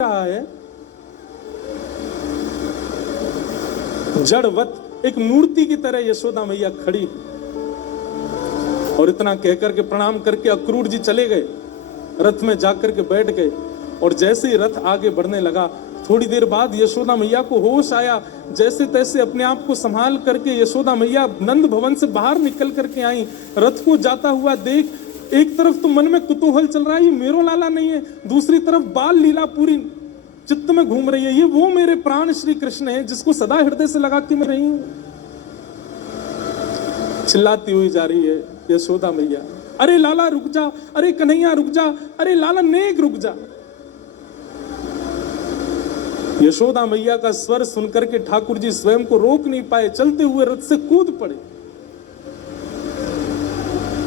रहा है जड़वत एक मूर्ति की तरह यशोदा मैया खड़ी और इतना कहकर के प्रणाम करके अक्रूर जी चले गए, रथ में जाकर के बैठ गए। और जैसे ही रथ आगे बढ़ने लगा, थोड़ी देर बाद यशोदा मैया को होश आया। जैसे तैसे अपने आप को संभाल करके यशोदा मैया नंद भवन से बाहर निकल करके आई। रथ को जाता हुआ देख, एक तरफ तो मन में कुतूहल चल रहा है, ये मेरो लाला नहीं है, दूसरी तरफ बाल लीला पूरी चित्त में घूम रही है, ये वो मेरे प्राण श्री कृष्ण है जिसको सदा हृदय से लगा के मैं रही हूं। चिल्लाती हुई जा रही है यशोदा मैया, अरे लाला रुक जा, अरे कन्हैया रुक जा, अरे लाला नेक रुक जा। यशोदा मैया का स्वर सुनकर के ठाकुर जी स्वयं को रोक नहीं पाए, चलते हुए रथ से कूद पड़े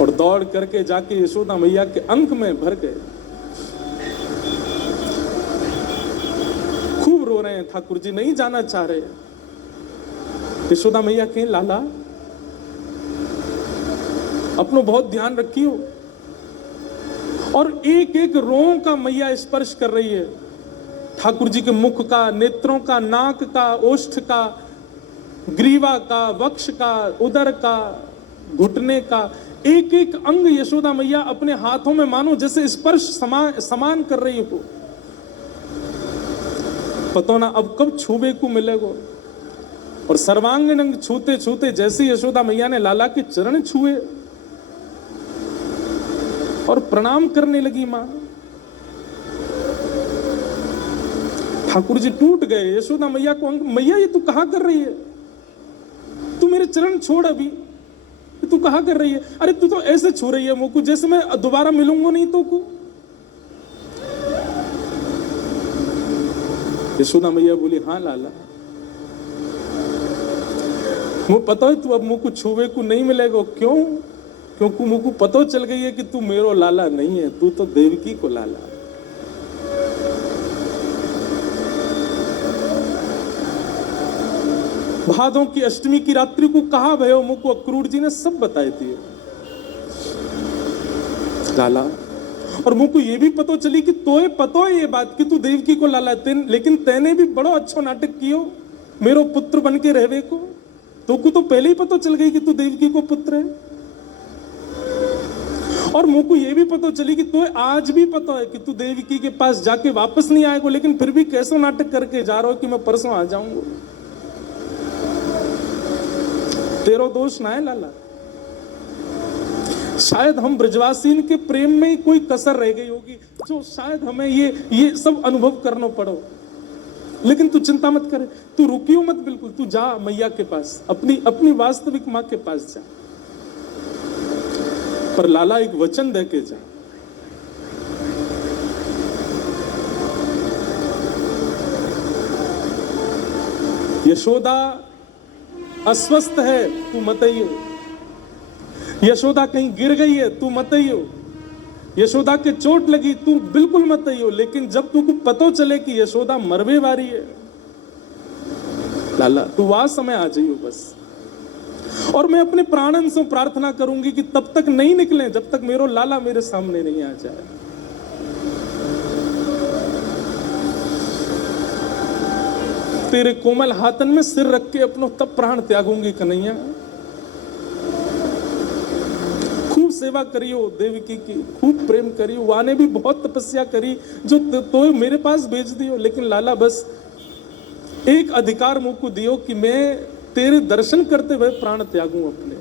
और दौड़ करके जाके यशोदा मैया के अंक में भर गए। खूब रो रहे हैं ठाकुर जी, नहीं जाना चाह रहे। यशोदा मैया कहें, लाला अपनो बहुत ध्यान रखियो। और एक एक रों का मैया स्पर्श कर रही है, ठाकुर जी के मुख का, नेत्रों का, नाक का, ओष्ठ का, ग्रीवा का, वक्ष का, उदर का, घुटने का, एक एक अंग यशोदा मैया अपने हाथों में मानो जैसे स्पर्श समान कर रही हो। पता ना अब कब छूबे को मिलेगा। और सर्वांगीण अंग छूते छूते जैसे यशोदा मैया ने लाला के चरण छुए और प्रणाम करने लगी मां, ठाकुर जी टूट गए। यशोदा मैया को, मैया ये तू कहां कर रही है, तू मेरे चरण छोड़, अभी तू कहां कर रही है, अरे तू तो ऐसे छू रही है मुझको जैसे मैं दोबारा मिलूंगा नहीं तो को। यशोदा मैया बोली, हाँ लाला, मुझे पता है तू अब मुझको छुए को नहीं मिलेगा। क्यों? क्योंकि मुझको पता चल गई है कि तू मेरो लाला नहीं है, तू तो देवकी को लाला। भादों की अष्टमी की रात्रि को कहा भयो मुझको अक्रूर जी ने सब बताए दिए लाला। और मुझको ये भी पता चली कि तोए पता है ये बात कि तू देवकी को लाला, लेकिन तैने भी बड़ो अच्छा नाटक कियो मेरो पुत्र बन के रहवे को। तो पहले ही पता चल गई कि तू देवकी को पुत्र है। और मुझको ये भी पता चली कि तोए आज भी पता है कि तू देवकी के पास जाके वापस नहीं आएगा, लेकिन फिर भी कैसा नाटक करके जा रहा हो कि मैं परसों आ जाऊंगा। तेरो दोष ना है लाला, शायद हम ब्रजवासीन के प्रेम में ही कोई कसर रह गई होगी जो शायद हमें ये सब अनुभव करना पड़ो। लेकिन तू चिंता मत करे, तू रुकियो मत, बिल्कुल तू जा मैया के पास, अपनी वास्तविक मां के पास जा। पर लाला एक वचन दे के जा, यशोदा अस्वस्थ है तू मत आइयो, यशोदा कहीं गिर गई है तू मत आइयो, यशोदा के चोट लगी तू बिल्कुल मत आइयो। लेकिन जब तुमको पता चले कि यशोदा मरवे वाली है लाला, तू वह समय आ जाइयो बस। और मैं अपने प्राणन से प्रार्थना करूंगी कि तब तक नहीं निकले जब तक मेरो लाला मेरे सामने नहीं आ जाए। तेरे कोमल हाथन में सिर रख के अपनो तब प्राण त्यागूंगी कन्हैया। खूब सेवा करियो देवकी की, खूब प्रेम करियो, वाने भी बहुत तपस्या करी जो तो मेरे पास भेज दियो। लेकिन लाला बस एक अधिकार मुझको दियो कि मैं तेरे दर्शन करते हुए प्राण त्यागूं अपने।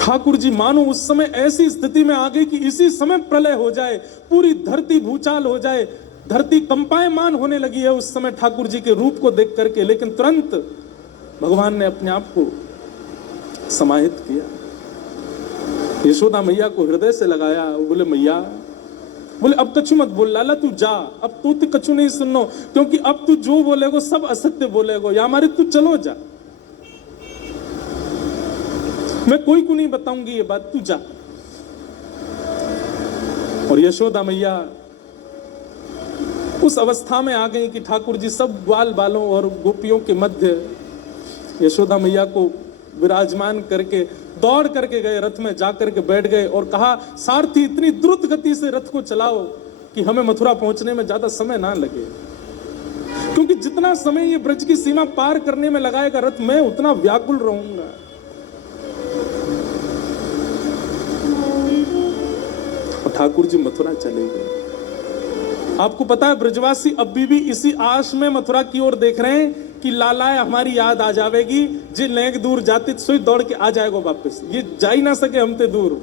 ठाकुर जी मानो उस समय ऐसी स्थिति में आ गई कि इसी समय प्रलय हो जाए, पूरी धरती भूचाल हो जाए, धरती कंपायमान होने लगी है उस समय ठाकुर जी के रूप को देख करके। लेकिन तुरंत भगवान ने अपने आप को समाहित किया, यशोदा मैया को हृदय से लगाया। बोले मैया, बोले अब कछु मत बोल लाला, तू जा, अब तू कछु नहीं सुनो, क्योंकि अब तू जो बोलेगो सब असत्य बोलेगो, या हमारे तू चलो जा, मैं कोई को नहीं बताऊंगी ये बात, तू जा। और यशोदा मैया उस अवस्था में आ गई कि ठाकुर जी सब ग्वाल बालों और गोपियों के मध्य यशोदा मैया को विराजमान करके दौड़ करके गए, रथ में जाकर के बैठ गए और कहा, सारथी इतनी द्रुत गति से रथ को चलाओ कि हमें मथुरा पहुंचने में ज्यादा समय ना लगे, क्योंकि जितना समय ये ब्रज की सीमा पार करने में लगाएगा रथ, मैं उतना व्याकुल रहूंगा। और ठाकुर जी मथुरा चले गए। आपको पता है ब्रजवासी अभी भी इसी आश में मथुरा की ओर देख रहे हैं कि लालाए हमारी याद आ जावेगी, जे लेग दूर जाते सोई दौड़ के आ जाएगा वापस, ये जा ही ना सके हमते दूर।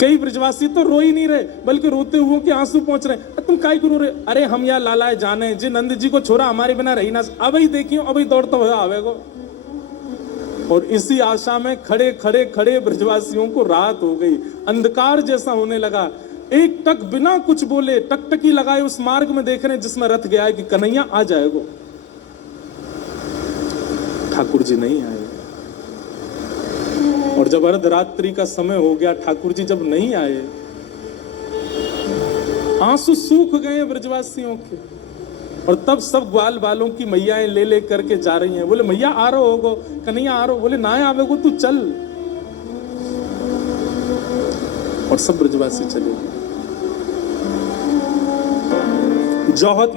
कई ब्रजवासी तो रो ही नहीं रहे, बल्कि रोते हुए के आंसू पहुंच रहे। तुम काय रो रहे? अरे हम यहाँ लालाए जाने, जे नंद जी को छोड़ा हमारे बिना रही ना, अब ही देखियो अब ही दौड़ता हुआ आवेगो। और इसी आशा में खड़े खड़े खड़े ब्रजवासियों को रात हो गई, अंधकार जैसा होने लगा। एक टक बिना कुछ बोले टकटकी लगाए उस मार्ग में देख रहे जिसमें रथ गया है कि कन्हैया आ जाएगा। ठाकुर जी नहीं आए, और जब अर्धरात्रि का समय हो गया, ठाकुर जी जब नहीं आए, आंसू सूख गए ब्रजवासियों के। और तब सब ग्वाल बालों की मैयाएं ले ले करके जा रही हैं। बोले मैया आ रहो होगो, कन्हैया आ रहो। बोले ना आवेगो तू चल। और सब ब्रजवासी चले गए। जौहत